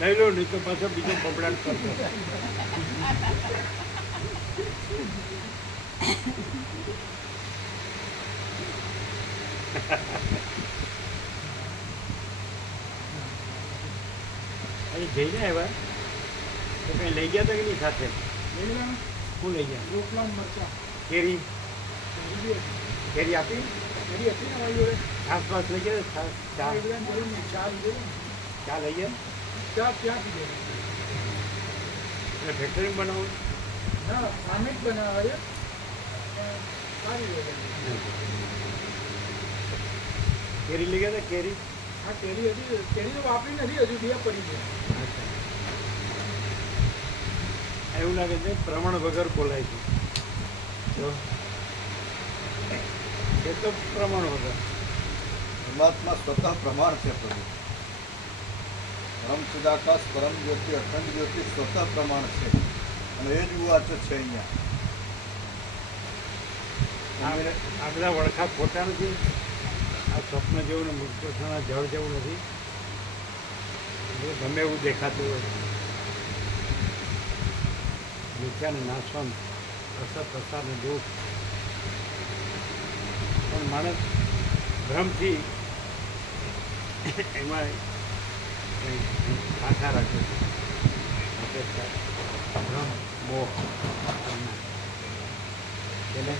લઈ લો, નહીં તો પાછો બીજો બબડાટ કરતો. અહીં જઈને આવ્યા તો કંઈ લઈ ગયા હતા કે નહીં સાથે? શું લઈ ગયા? રોટલા મરચા કેરી કેરી કેરી આપી? હતી ને અમારી જોડે. આસપાસ લઈ ગયા? ચા ચા લીધેલી ને ચા લીધેલી ને. ચા લઈ ગયા? ચા ત્યાં પીધેલી. એટલે ફેક્ટરી બનાવો? ના સામે જ બનાવે છે. સારી રહે. કેરી લઈ ગયા હતા? કેરી આ કેરી હતી, કેરી તો વાપરી નથી હજુ, બે પડી છે. એવું લાગે છે પ્રમાણ વગર બોલાય છે. તો એ તો પ્રમાણ વગર. પરમાત્મા સ્વતઃ પ્રમાણ છે પ્રભુ. પરમ ચિદાકાશ પરમ જ્યોતિ અખંડ જ્યોતિ સ્વતઃ પ્રમાણ છે અને એ જ વાચ છે અહીંયા. આ બધા વળખા ખોટા નથી. આ સ્વપ્ન જેવું ને મુક્તોષણા જળ જેવું નથી. ગમે એવું દેખાતું હોય. મિથ્યાને નાશવન અસત પ્રસારને દુઃખ. પણ માણસ ભ્રમથી એમાં આશા રાખે છે. અપેક્ષા, ભ્રમ, મોહ. એટલે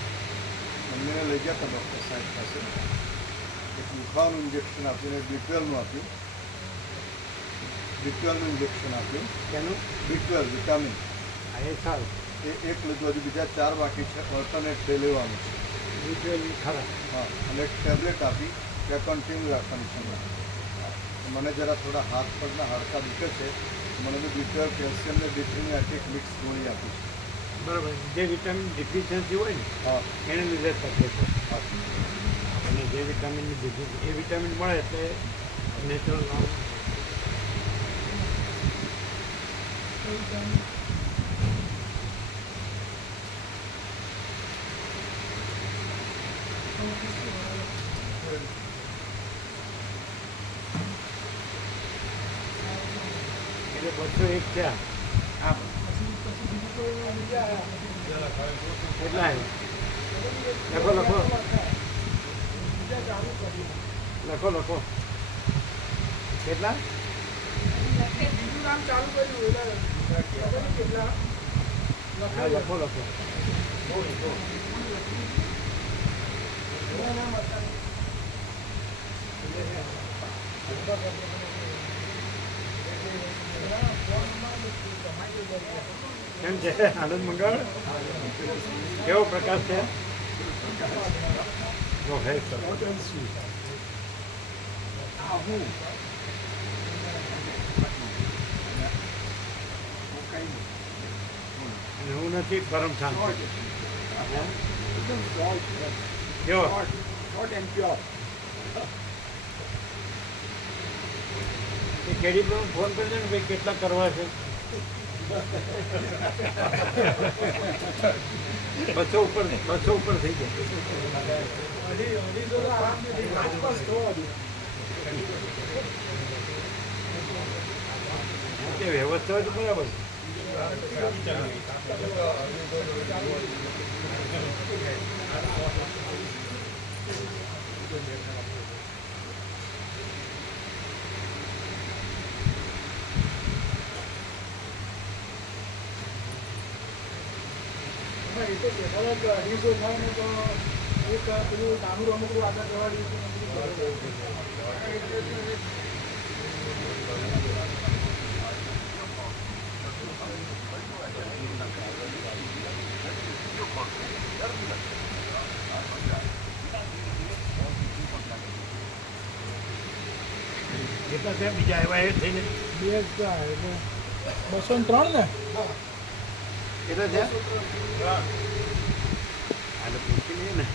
મમ્મીને લઈ ગયા હતા ડૉક્ટર સાહેબ પાસે. એક દુખાવાનું ઇન્જેક્શન આપ્યું ને B12નું આપ્યું. B12નું ઇન્જેક્શન આપ્યું. તેનું B12 વિટામિન આ એ સારું. એ એક લીધું, હજુ બીજા 4 બાકી છે. ઓલ્ટરનેટ ડે લેવાનું છે. બીજું ખરા. હા, અને એક ટેબ્લેટ આપી કે કન્ટિન્યુ રાખવાની છે. મને જરા થોડા હાથ પગના હાડકા દુખે છે. મને તો B12 કેલ્શિયમ ને D3ની આખી એક મિક્સ ગોળી આપી છે. બરાબર. જે વિટામિન ડિફિશિયન્સી હોય ને હા એને લીધે તકલીફ હોય. હા. અને જે વિટામિનની ડિફિશિયન્સી એ વિટામિન મળે એટલે નેચરલ એટલે 201 થયા. હા પછી બીજું તો બીજા કેટલા આવ્યા? લખો લખો બીજા ચાલુ કરી. લખો લખો કેટલા? બીજું નામ ચાલુ કર્યું એટલે ખબર નહીં કેટલા હા લખો લખો. એના નામ હતા. કેમ છે આનંદ મંગળ? કેવો પ્રકાશ છે? નો હે સર. અને હું નથી પરમ શાંતિ. કેવો? એ કેડી પર ફોન કરી દે ને ભાઈ કેટલા કરવા છે. 200 ઉપર થઈ ગયા. અઢીસો તો આરામથી આસપાસ થવા દે. તે વ્યવસ્થા હોય તો બરાબર. એ તો કહેતા હતા કે 250 થાય ને તો એક પેલું નાનું રમકડું આગળ જવાડ્યું કેટલા થયા બીજા આવ્યા એ થઈને? 203 ને. કેટલા થયા? આને પૂછી લઈએ ને.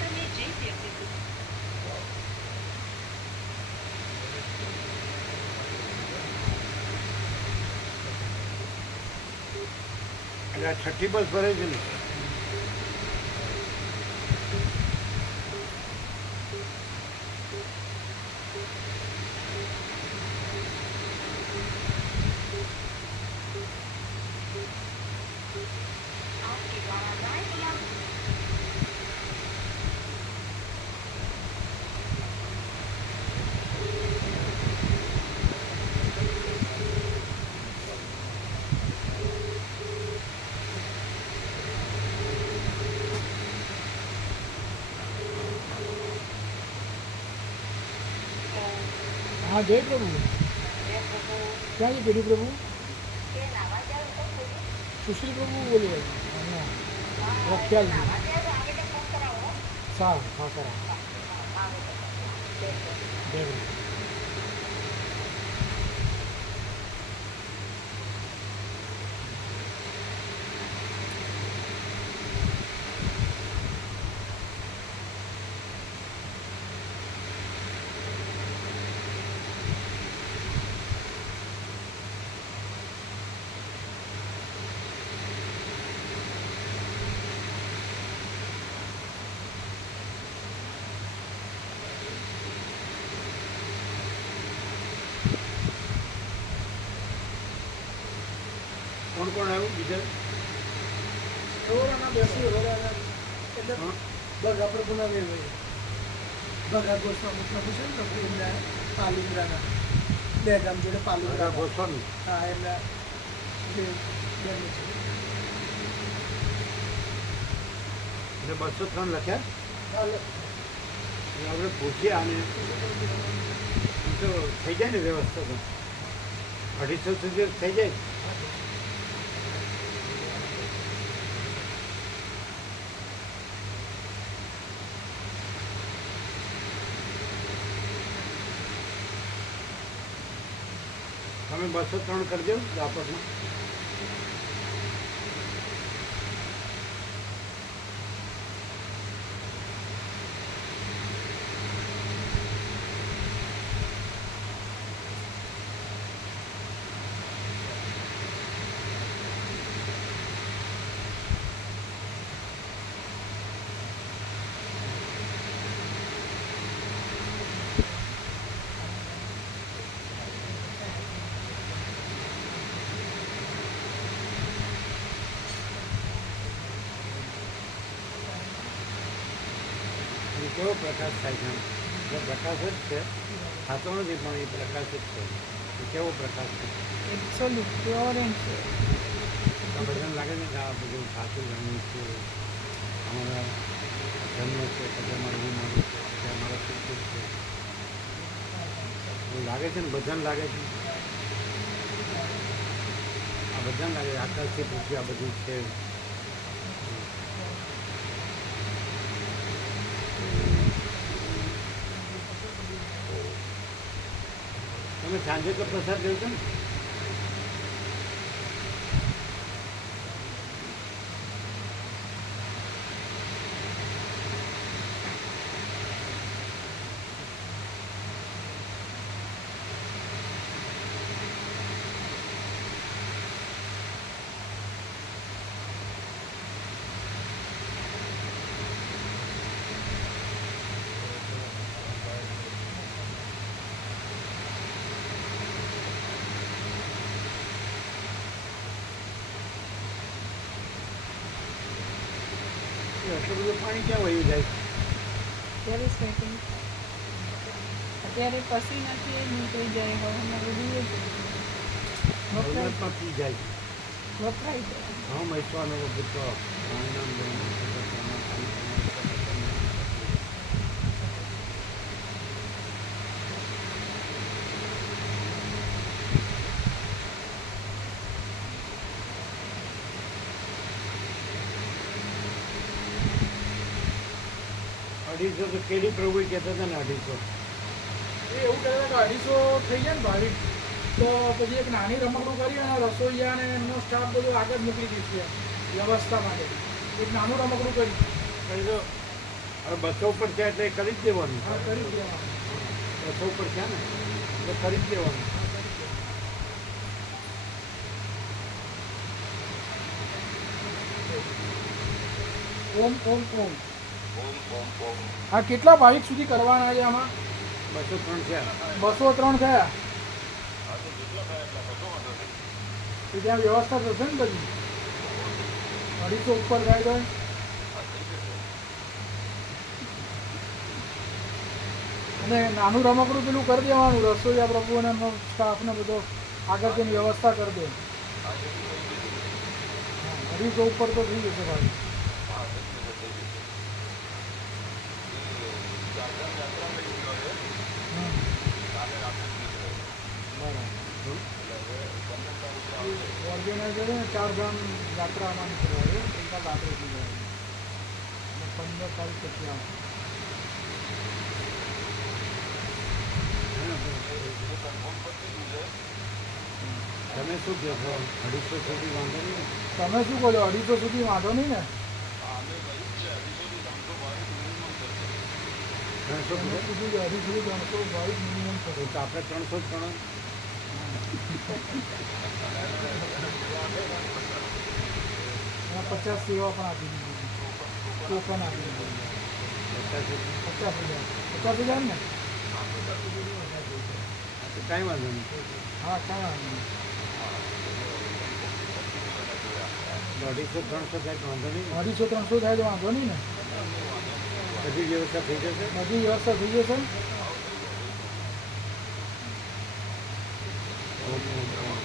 તમે જે વ્યક્તિ એટલે આ છઠ્ઠી બસ ભરે છે ને. हाँ जय प्रभु क्या जी पेड़ी प्रभु सुशील प्रभु बोले हाँ ख्याल जी सा हाँ करा जय प्रभु કોણ કોણ આવ્યું બીજા? એવોના બેસી એટલે હા? બગા પ્રભુના વેવાય બગા ગોસ્વામી પ્રભુ છે ને પ્રભુ એમના પાલુંદ્રાના બે ગામ જોડે પાલુંદ્રા ગોસ્વામી. હા એમના જે બેન છે એટલે 203 લખ્યા. હાલે. એટલે આપણે પૂછીએ આને તો થઈ જાય ને વ્યવસ્થા તો 250 સુધી થઈ જાય. તમે 203 કરજો રાપરમાં. કેવો પ્રકાશ થાય છે? એ પ્રકાશ જ છે, થતો નથી પણ એ પ્રકાશ જ છે. એ કેવો પ્રકાશ છે? Absolute, pure and pure. આ બધાને લાગે છે કે આ બધું સાચું જાણવું છે, અમારા જન્મ છે, પછી અમારે એવું માનવું છે, પછી અમારા સુખ છે, એવું લાગે છે ને બધાને લાગે છે. આ બધાને લાગે છે આકાશથી પૃથ્વી આ બધું છે. તમે સાંજે તો પ્રસાદ લેવો છો ને? એટલું બધું પાણી ક્યાં વહી જાય? અત્યારે સ્વેટિંગ અત્યારે પસી નથી નીકળી જાય હવામાં બધું એ નવનાથમાં પી જાય. વપરાય જાય. હા મહેશ્વાનો પુત્ર રામનામ બ્રહ્મ અઢીસો તો કેડી પ્રભુ કહેતા હતા ને 250. એ એવું કહેતા કે 250 થઈ જાય ને ભાવિક તો પછી એક નાની રમકડું કરી અને રસોઈયા અને એમનો સ્ટાફ બધું આગળ મોકલી દઈશું વ્યવસ્થા માટે એક નાનું રમકડું કરી કરી દો. હવે 200 ઉપર છે એટલે કરી જ દેવાનું. હા કરી જ દેવાનું 200 ઉપર છે ને એટલે કરી જ દેવાનું. ઓમ ઓમ ઓમ. હા, કેટલા ભાવિક સુધી કરવાના છે આમાં? 203 છે. 203 થયા. તો ત્યાં વ્યવસ્થા થશે ને બધી? 250 ઉપર થાય તો અને નાનું રમકડું પેલું કરી દેવાનું, રસોઈયા પ્રભુ અને એમનો સ્ટાફને બધો આગળ તેની વ્યવસ્થા કરી દે. 250 ઉપર તો થઈ જશે ભાઈ. ઓર્ગેનાઇઝર 4 ધામ યાત્રામાં નીકળ્યા છે, પૈસા રાત્રે થઈ જાય અને 15 તારીખ પછી આવે. તમે શું કહો છો? 250 સુધી વાંધો નહીં? તમે શું કહો છો? 250 સુધી વાંધો નહીં ને? 300 તમે સુધી? કીધું કે 250 322 મિનિમમ થશે. તો આપણે 300 જ ગણો. એમાં 50 સેવા પણ આપી દીધી, ટોકન આપી દીધું. 50,000 ને? કાંઈ વાંધો નહીં. હા, કાંઈ વાંધો નહીં. 250 300 થાય તો વાંધો નહીં. 250 300 થાય તો વાંધો નહીં ને? બધી વ્યવસ્થા થઈ જશે. બધી વ્યવસ્થા થઈ જશે. ઓમ, ઓમ, ઓમ.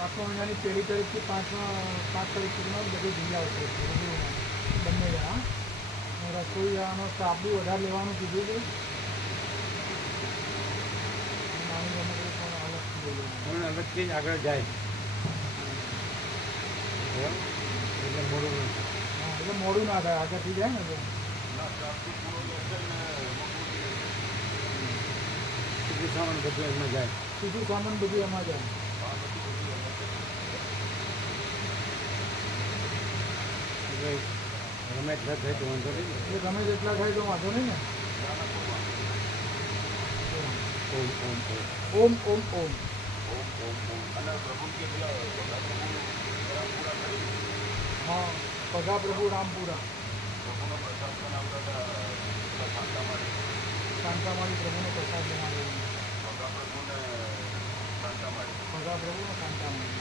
સાતમા મહિનાની પહેલી તારીખથી 5 તારીખ સુધીમાં બધું જઈ આવશે બંને જણા. રસોઈયાનો સ્ટાફ બી વધારે લેવાનું કીધું છે. નાની રમકડું પણ અલગથી લઈ લેવાનું. પણ અલગથી જ આગળ જાય. બરાબર? એટલે મોડું નથી. હા, એટલે મોડું ના થાય, આગળથી જાય ને તો. સીધું સામાન બધું એમાં જાય. સીધું સામાન બધું એમાં જાય. એટલે ગમે એટલા થાય તો વાંધો નહીં. એટલે ગમે જેટલા થાય તો વાંધો નહીં ને? ઓમ, ઓમ, ઓમ. ઓમ ઓમ ઓમ. હા, પગા પ્રભુ રામપુરા. શાંતામાળી પ્રભુનો પ્રસાદ લેવા લેવાનો. પગા પ્રભુ ને શાંતામાળી.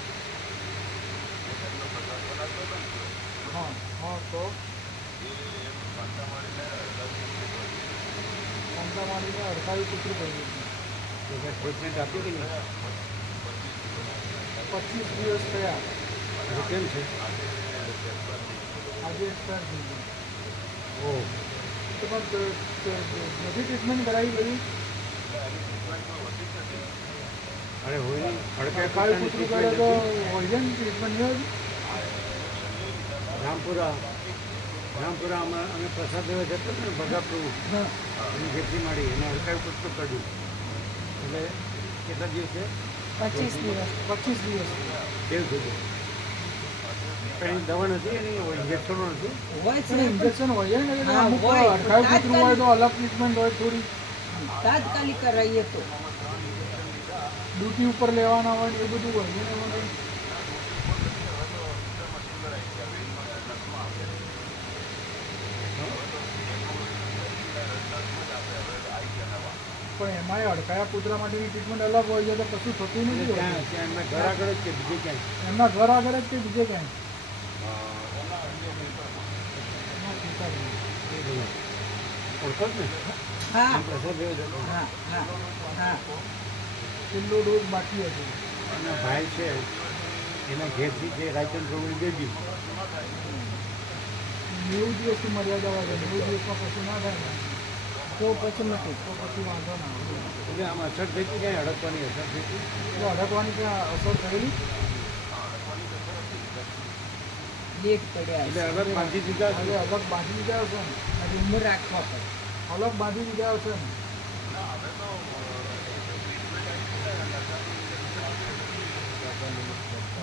હા હા, તો શાંતામાળીને અડતાળી કૂતરું કરી દીધું. તો કે ટ્રીટમેન્ટ આપી કે નહીં? 25 દિવસ થયા. હવે કેમ છે? આજે એક્સપાયર થઈ ગયું. ઓહ, તો પણ નથી ટ્રીટમેન્ટ કરાવી બધી? અરે હોય નહીં. અડતાળી કૂતરું કરે તો હોય છે ને ટ્રીટમેન્ટ નહીં હોતી? રામપુરા અમે પ્રસાદ લેવા જતો ને ભગાપુર હા, એની જેટલી માડી એને અડકાવી પુસ્તક કાઢ્યું. એટલે કેટલા દિવસે 25 દિવસ. 25 દિવસ. કેવું થયું? એની દવા નથી, એની ઇન્જેક્શનો નથી. હોય છે પણ ઇન્જેક્શન હોય છે ને, એટલે હા, અમુક હોય. અડતાળી કૂતરું હોય તો અલગ ટ્રીટમેન્ટ હોય થોડી. તાત્કાલિક કરાવીએ તો ડ્યુટી ઉપર લેવાના હોય ને એ બધું હોય છે ને એમાં. પણ એમાંય અડકાયા કૂતરા માટેની ટ્રીટમેન્ટ અલગ હોય છે, તો કશું થતું નથી એટલે હોતું. ત્યાં એમના ઘર આગળ જ કે બીજે ક્યાંય? એમના ઘર આગળ જ કે બીજે ક્યાંય? એ બધું ઓળખો જ ને? હા આમ પ્રસાદ લેવા જતો. હા હા હા છેલ્લો ડોઝ બાકી હતો. અને ભાઈ છે એના ઘેરથી જે રાયચંદ પ્રભુની બેબી 90 દિવસની મર્યાદા હોય છે. 90 દિવસમાં પછી ના થાય ને તો પછી નથી તો પછી વાંધો ના આવે. એટલે આમ અસર થઈ હતી, ક્યાંય અડકવાની અસર થઈ હતી? એટલે અડકવાની ત્યાં અસર થયેલી. લેટ પડ્યા એટલે હશે. અલગ બાંધી દીધા એટલે છે. અલગ બાંધી દીધા હશે ને. રૂમ રાખવા પડે અલગ બાંધી દીધા હશે ને.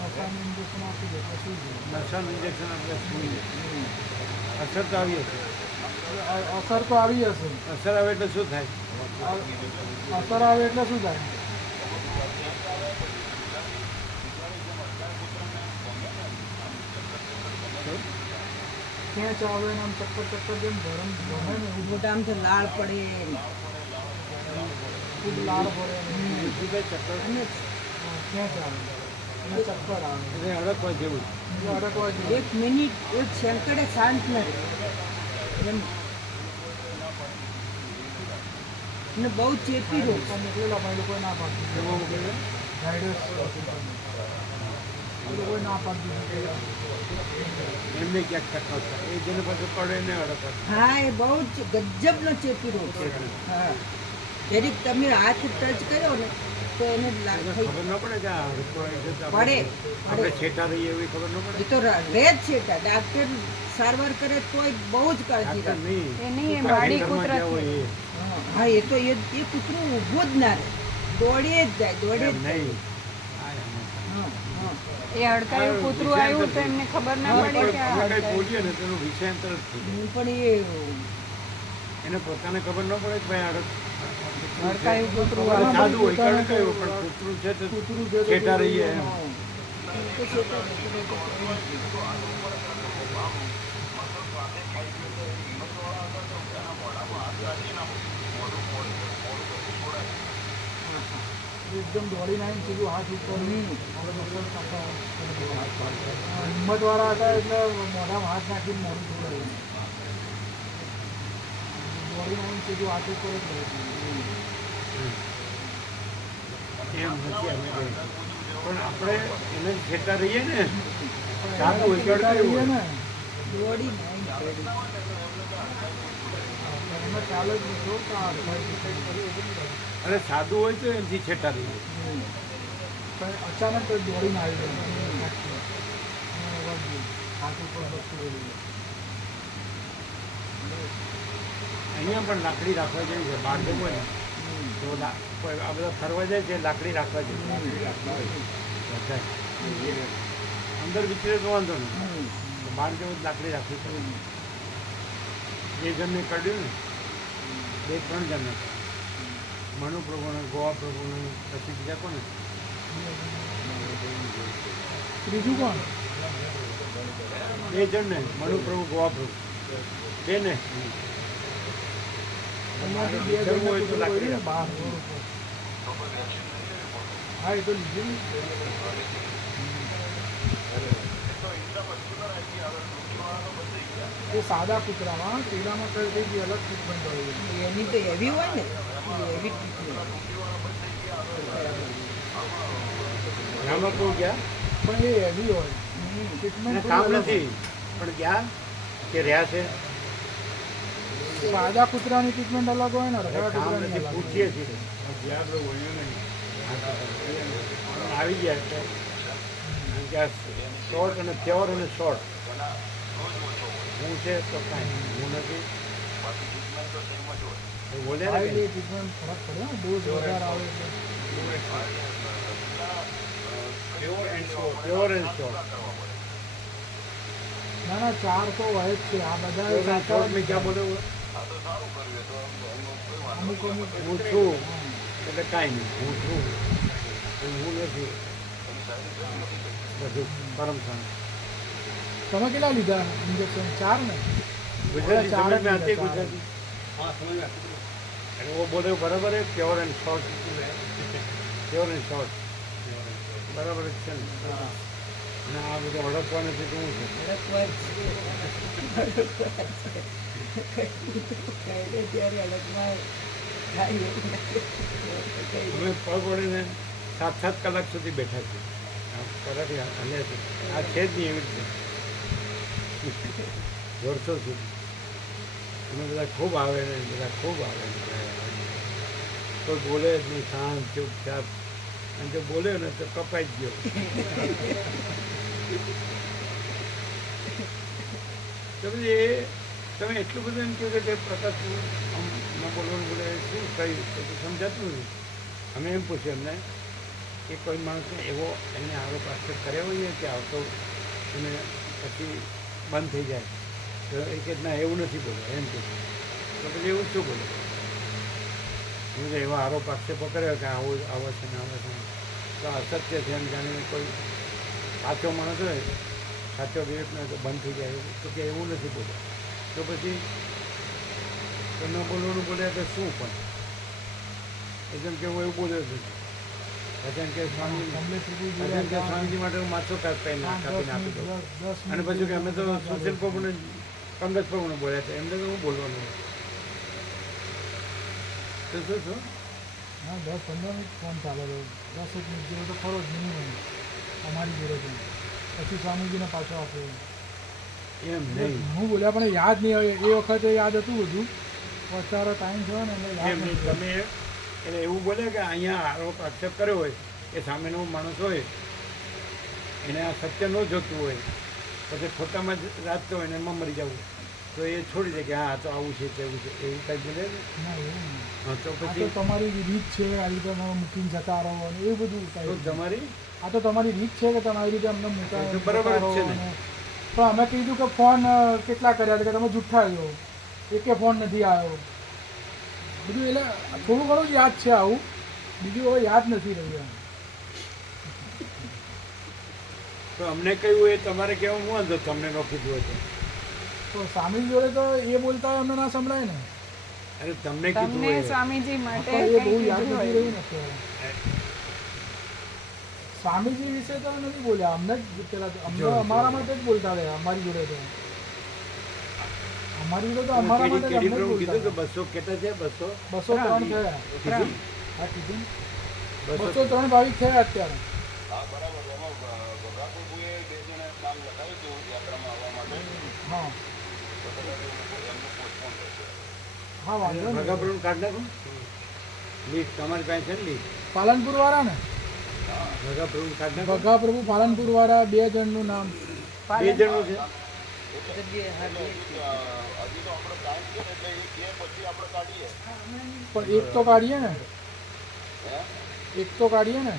નશાનું ઇન્જેક્શન આપી એટલે શું છે? નશાનું ઇન્જેક્શન આપણે સુઈ અસર તો આવી હશે. અસર તો આવી હશે. અસર આવે એટલે શું થાય? અસર આવે એટલે શું થાય? ખેંચ આવે ને આમ ચક્કર જેમ ગરમ ગમે ને એવું મોટામાં લાળ પડે ખૂબ લાળ પડે ને શું થાય? ચક્કર અને ખેંચ આવે અને ચક્કર આવે એટલે અડકવા જેવું. એટલે અડકવા જોઈએ. એક મિનિટ એક સેકન્ડે શાંત ન રહે એમ ને બહુ ચેપી રોગ તો મોકલેલા પણ એ લોકોએ ના પાડતી. એમાં મોકલે ગાઈડન્સ એ લોકોએ ના પાડતી. એમને ક્યાંક તકલીફ થાય એ જેને પછી પડે ને અડકવા. હા એ બહુ જ ગજબનો ચેપી રોગ છે હા જરીક તમે હાથ ટચ કર્યો ને તો એને થઈ ખબર ન પડે કે આ અડકવા છે તો પડે આપણે પડે છેટા રહીએ એવી ખબર ન એ પડે. તો રહે જ છે ડાક્ટર સારવાર કરે તોય બહુ જ કાળજી ડાક્ટર રાખે નહીં. એ નહીં, એ ઘરમાં માડી જ્યાં કૂતરા હોય એ. હા એ તો એ કૂતરું ઊભું જ ના રહે દોડીએ જ જાય દોડીએ એમ જ જાય નહીં. હા હા એ હડકાયું કૂતરું આવ્યું તો એમને ખબર ના આપણે પડી કે આ કંઈ હડકાયું. બોલીએ ને તેનું વિષયાંતર જ થઈ જાય. પણ એને પોતાને ખબર ન પડે કે ભાઈ હડકાયું કૂતરું આપણે આવ્યું. સાદું હોય કે અડકાયું પણ કૂતરું છે તો કૂતરું છે તો છેટા રહીએ એમ. એ તો છે એકદમ દોડીને આવીને સીધું હાથ ઉપર હિંમતવાળા હતા એટલે મોઢામાં હાથ નાખીને મોઢું જોડાયું. દોડીને આવીને સીધું હાથ ઉપર જ રહ્યું. એમ નથી અમે કહીએ. પણ આપણે એને છેટા રહીએ ને સાદું હોય કે અડકાયું હોય. ને દોડી એમાં ખ્યાલ જ નતો કે આ અડધાઈ અને સાદું હોય તો એમથી છેટા રહીએ. પણ અચાનક જ દોડીને આવી ગયું. હાથ ઉપર વસ્તુ રહી. અહીંયા પણ લાકડી રાખવા જેવી છે. બહાર જવું હોય ને તો કોઈ આ બધા ફરવા જાય છે લાકડી રાખવા જેવી. બધા અંદર વિચારે તો વાંધો નહીં. તો બહાર જવું લાકડી રાખવી પડે. જે જણને કાઢ્યું ને 2-3 જણને મનુ પ્રભુને ગોવા પ્રભુને પછી બીજા કોને ત્રીજું કોણ? 2 જણને મનુ પ્રભુ ગોવા પ્રભુ 2 ને અહીંયાથી 2 જવું હોય તો જણને લાકડી ને બહાર રોડ ઉપર. હા એ તો લીધું ને. એ સાદા કૂતરામાં પીળામાં કઈ કઈ અલગ ટ્રીટમેન્ટ હોય છે. એની તો એવી હોય ને એવી ગામમાં કહું ગયા પણ એ હેવી હોય એને ટ્રીટમેન્ટ કામ નથી પણ ગયા કે રહ્યા છે સાદા કૂતરાની ટ્રીટમેન્ટ અલગ હોય ને રખડા કામ કૂતરાની નથી અલગ હોય. પૂછીએ છીએ ગયા આપણે બોલ્યું નહીં આવી ગયા એટલે ત્યાં શોર્ટ અને પ્યોર અને શોર્ટ હું છે તો કાંઈ હું નથી એ બોલ્યા હા, ને એટલે કે ટ્રીટમેન્ટ ફરક પડે ને ડોઝ વધારે આવે એટલે પ્યોર એન્ડ શોર્ટ ના ના 4 તો હોય જ છે આ બધા શોર્ટ મેં ક્યાં બોલ્યો અમુક અમુક હું છું એટલે કાંઈ નહીં હું છું પણ હું નથી બધું પરમ શાંત તમે કેટલા લીધા ઇન્જેક્શન 4 ને ગુજરાતી ચાર સમજ જ में आती है ચાર. गुजराती अरे वो बोले बराबर है pure and short pure and short બરાબર જ છે ને અને આ બધું ઓળખવા નથી તો શું છે ત્યારે અલગમાં થાય અમે પગ વળીને 7-7 કલાક સુધી બેઠા છીએ પરાથી હલે છે આ છે જ નહીં એવી રીતે વર્ષો સુધી અમે બધા ખૂબ આવે ને બધા ખૂબ આવે ને કોઈ બોલે જ નહીં શાંત ચૂપચાપ અને જો બોલ્યો ને તો કપાઈ જ ગયો તો પછી એ તમે એટલું બધું એમ કહ્યું કે તે પ્રકાશ આમ ન બોલવાનું બોલે શું કહ્યું તો સમજાતું નથી અમે એમ પૂછ્યું એમને કે કોઈ માણસને એવો એમને આરોપ આક્ષેપ કર્યો હોય કે આવતો અને પછી બંધ થઈ જાય તો એ કે ના એવું નથી બોલ્યો એમ કે તો પછી એવું શું બોલે હું તો એવા આરોપ આક્ષેપો કર્યો કે આવું આવે છે ને આવે છે તો અસત્ય છે એમ જાણીને કોઈ સાચો માણસ હોય સાચો વિવેકનો તો બંધ થઈ જાય તો કે એવું નથી બોલ્યો તો પછી તો ન બોલવાનું બોલ્યા તો શું પણ એકદમ કે હું એવું બોલ્યો જ નથી ભજન કે સ્વામીજી માટે હું માથો કાપીને આપી દઉં અને પછી કે અમે તો સુશીલ પ્રભુને પંકજ પ્રભુને બોલ્યા છે એમને તો હું બોલવાનું તો શું હા 10-15 મિનિટ ફોન ચાલે છે 10 મિનિટ જેવો તો ખરો જ મિનિમમ અમારી જોડે છે પછી સ્વામીજીને પાછો આપ્યો એમ નહીં હું બોલ્યા પણ યાદ નહીં આવે એ વખતે યાદ હતું બધું અત્યારે ટાઈમ થયો ને એટલે યાદ એમ નહીં નથી. તમે એટલે એવું બોલે કે અહીંયા આરોપ આક્ષેપ કર્યો હોય કે સામેનો માણસ હોય એને આ સત્ય ન જોતું હોય પછી ખોટામાં જ રાખતો હોય ને એમાં મરી જવું તો એ છોડી દે કે હા તો આવું છે તેવું છે એવું કંઈ બોલે ને ના એવું નહીં. હા તો આ તો પછી તમારી રીત છે આ રીતે અમે મૂકીને જતા રહો અને એવું બધું તો કાંઈ તમારી આ તો તમારી રીત છે કે તમે આવી રીતે અમને મૂકા તો બરાબર જ છે ને. પણ અમે કીધું કે ફોન કેટલા કર્યા હતા કે તમે જુઠ્ઠા છો એકે ફોન નથી આવ્યો બધું એટલે થોડું ઘણું જ યાદ છે આવું બીજું હવે યાદ નથી રહ્યું એમ. તો અમને કહ્યું એ તમારે કહેવું હું વાંધો તમને ન કીધું હોય તો સ્વામી જોડે તો એ બોલતા હોય અમને ના સંભળાય ને અરે તમને કીધું તમને હોય સ્વામીજી માટે પણ એ બહુ કંઈ યાદ કીધું નથી હોય. રહ્યું ને અત્યારે. સ્વામીજી વિશે તો નથી બોલ્યા અમને જ પેલા તો અમને જો. અમારા માટે જ બોલતા રહ્યા અમારી જોડે તો અમારી જોડે તો અમારા માટે જ કેડી અમને જ પ્રભુ કીધું બોલતા કે 200 કેટલા છે 200 203 થયા કીધું હા કીધું 200 203 ભાવિક થયા અત્યારે હા હા વાંધો નહીં ભગાપુરનું કાર્ડ નાખો લીક તમારી પાસે છે ને લીક પાલનપુર વાળા ને ભગાપુરનું કાર્ડ નાખો ભગા પ્રભુ પાલનપુર વાળા 2 જણનું નામ 2 જણનું છે પણ એક તો કાઢીએ ને એક તો કાઢીએ ને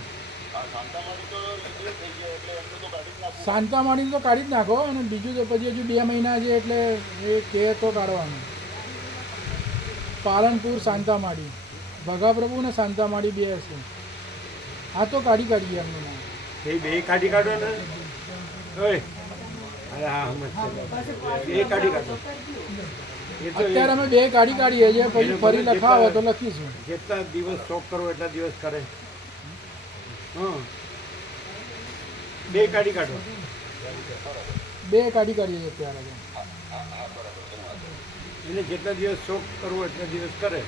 શાંતામાળી તો કાઢી જ નાખો અને બીજું તો પછી હજુ 2 મહિના છે એટલે એ કે તો કાઢવાનું પાલનપુર શાંતામાળી ભગાપ્રભુ ને શાંતામાળી 2 છે આ તો કાઢીએ એમનું નામ એ 2 કાઢી કાઢો ને ઓય અરે હા સમજ એ કાઢી કાઢો એ તો અત્યારે અમે 2 કાઢીએ છીએ પછી ફરી લખાવો તો લખીશું જેટલા દિવસ શોક કરો એટલા દિવસ કરે હા 2 કાઢી કાઢો 2 કાઢીએ છીએ અત્યારે તો. એને જેટલા દિવસ શોક કરવો એટલા દિવસ કરે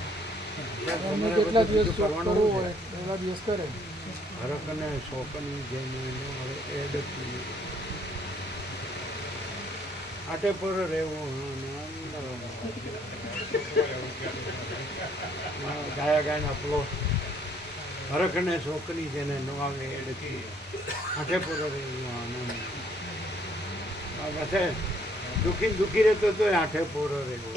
એમને જેટલા દિવસ શોક કરવો હોય એટલા દિવસ કરે હરક અને શોકની જેમ એડ આટે પર રહેવું ગાયા ગાયન આપલો હરક અને શોકની જેને ન આવે એડ આઠે પર રહેવું આનંદ પાસે દુઃખી રહેતો તો આઠે પોરો રહેવું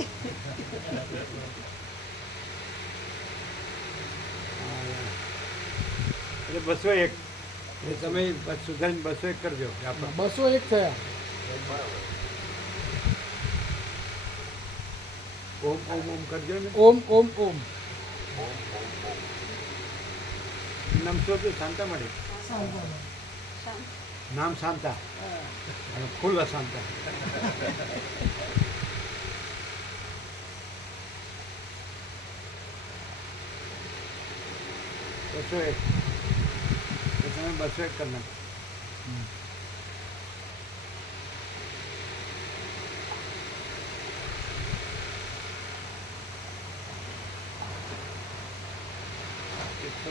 એટલે 201 એટલે તમે સુધારીને 201 કરજો આપણે 201 થયા ઓમ ઓમ ઓમ કરજો ને ઓમ ઓમ ઓમ નામ શું હતું શાંતા મળે નામ શાંતા અને ફૂલ શાંતા બસો એક તમે 201 કરી નાખો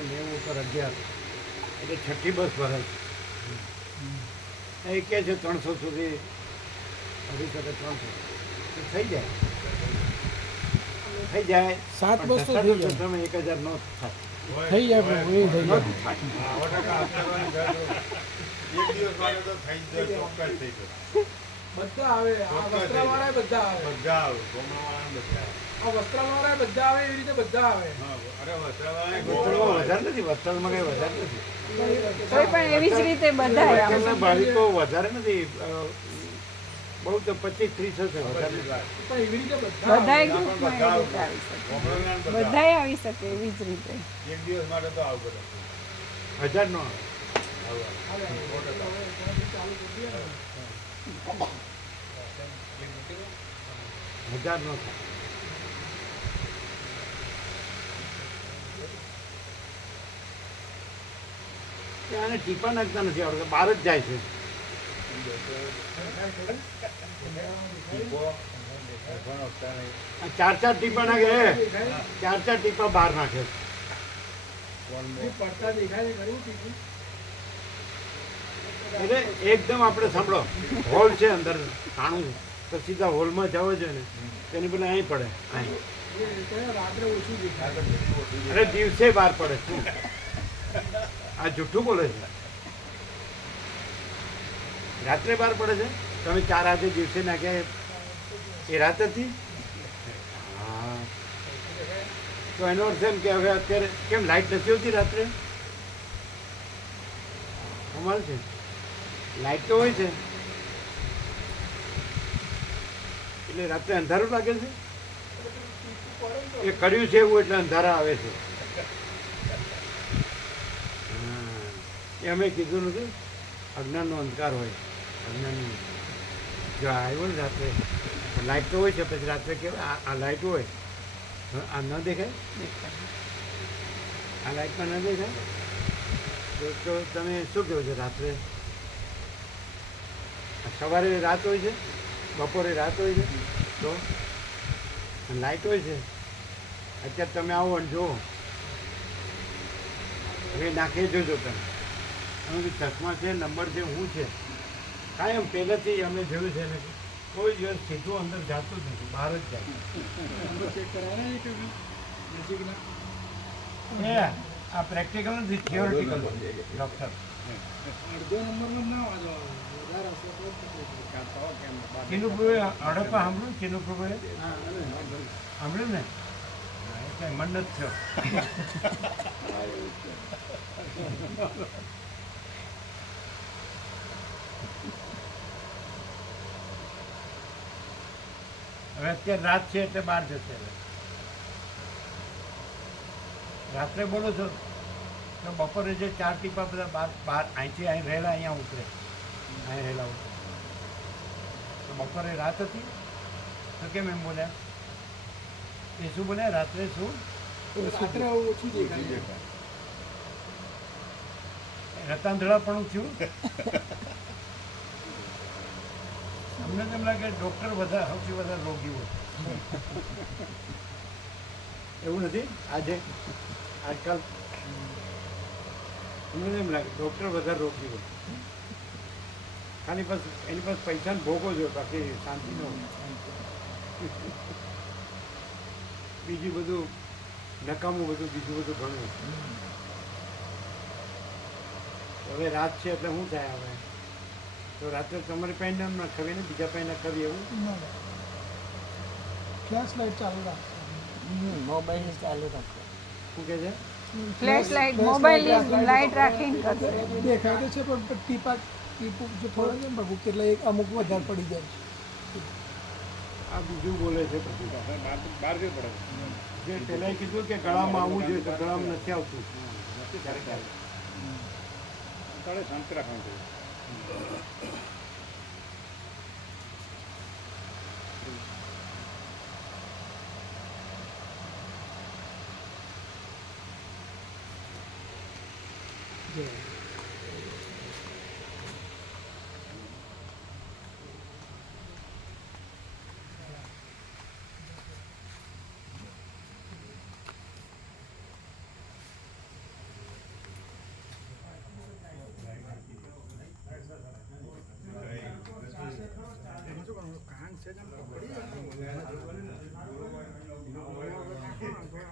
નેવું ઉપર 11 એટલે છઠ્ઠી બસ ભરે એ કહે છે 300 સુધી હજી શકે 300 થઈ જાય 7 બસ તો થઈ જાય તમે 1000 નો થાય થઈ જાય પ્રભુ એ થઈ જાય બધા આવે આ વસ્ત્રાવાળા બધા આવે આ વસ્ત્રાવાળા બધા આવે એવી રીતે બધા આવે વસ્ત્રમાં વધારે નથી, વસ્ત્રાલમાં કંઈ વધારે નથી. તોય પણ એવી જ રીતે બધાય આમ. વસ્ત્રાલના ભાવિકો વધારે નથી, બહુ તો 25-30 હશે, વધારે નથી. પણ એવી રીતે બધા બધાય ગ્રુપમાં એવી રીતે આવી શકે, બધાય આવી શકે એવી જ રીતે. એક દિવસ માટે તો આવું બધું 1000 નો આવે. ચાલુ કરી દઈએ ને. 1000 નો થાય. આને ટીપા નાખતા નથી આવડતા, બહાર જ જાય છે. આ 4-4 ટીપા નાખે, 4-4 ટીપા બહાર નાખે. જે પડતા દેખાય છે ખરું ટીપું? એટલે એકદમ આપણે સાંભળો, હોલ છે અંદર કાણું, તો સીધા હોલમાં જાવ છે ને તેની પેલા અહીં પડે, અહીં. એ કયા રાત્રે ઓછું દેખાય. અરે દિવસે બહાર પડે શું? આ જૂઠું બોલે છે. રાત્રે બહાર પડે છે. તમે 4 વાગે દિવસે નાખ્યા એ રાત હતી. હા, તો એનો અર્થ એમ કે હવે અત્યારે કેમ લાઇટ નથી હોતી રાત્રે? અમારે છે લાઇટ તો હોય છે, એટલે રાત્રે અંધારું લાગે છે. એ કર્યું છે એવું એટલે અંધારા આવે છે. એ અમે કીધું નથી, અજ્ઞાનનો અંધકાર હોય, અજ્ઞાનનો જો આવ્યો ને રાત્રે લાઇટ તો હોય છે, પછી રાત્રે કેવાય આ લાઇટ હોય, આ ન દેખાય, આ લાઇટમાં ન દેખાય તો તમે શું કહો છો? રાત્રે સવારે રાત હોય છે, બપોરે રાત હોય છે, તો લાઇટ હોય છે. અત્યારે તમે આવો અને જુઓ, હવે નાખી જોજો તમે. અમે ચશ્મા છે, નંબર છે, શું છે, કાંઈ એમ પહેલેથી અમે જોયું છે ને, કોઈ દિવસ સીધું અંદર જતું જ નથી, બહાર જ જાય. નંબર ચેક કરાવવાના છે કે નજીકના? એ આ પ્રેક્ટિકલ નથી, થિયોરિટિકલ ડૉક્ટર. અડધો નંબરનો ના વાંધો આવે, વધારે હશે તો જ તકલીફ પડે. ચીનુપ્રભુએ હડપ્પા સાંભળ્યું? ચીનુપ્રભુએ હા, અરે, સાંભળ્યું ને? એ કંઈ મન નથી થયો. હવે અત્યારે રાત છે એટલે બહાર જશે. હવે રાત્રે બોલો છો તો બપોરે જે 4 ટીપા બધા બહાર અહીંથી અહીં રહેલા અહીંયા ઉતરે, અહીં રહેલા ઉતરે. તો બપોરે રાત હતી તો કેમ એમ બોલ્યા? એ શું બોલ્યા? રાત્રે શું રાત્રે ઓછું દેખાય. રતાંધળાપણું થયું? અમને તેમ લાગે ડૉક્ટર બધા સૌથી વધારે રોગી હોય. એવું નથી? આજકાલ અમને એમ લાગે ડૉક્ટર વધારે રોગી હોય. ખાલી બસ એની પાસે પૈસાનો ભોગો જ હોય, બાકી શાંતિ ન હોય. બીજું બધું નકામું બધું, બીજું બધું ઘણું. હવે રાત છે એટલે શું થાય? હવે તો રાત્રે તમારી પાસે ન ખવી ને બીજા પાસે ખવી, એવું ફ્લેશ લાઇટ ચાલુ રાખો. મોબાઈલ ચાલુ રાખો. શું કહે છે? ફ્લેશ લાઇટ, મોબાઈલ લાઇટ રાખીને કરશે. દેખાય તો છે પણ ટીપું જો થોડો છે ને બાબુ કેટલા એક અમુક વધારે પડી જાય છે. આ બીજું બોલે છે પછી. બહાર જવું પડે. જે પહેલાં કીધું કે ગળામાં આવવું જોઈએ તો ગળામાં નથી આવતું. ક્યારેક ક્યારેક શાંત રાખવાનું છે. કાન છે ને પકડી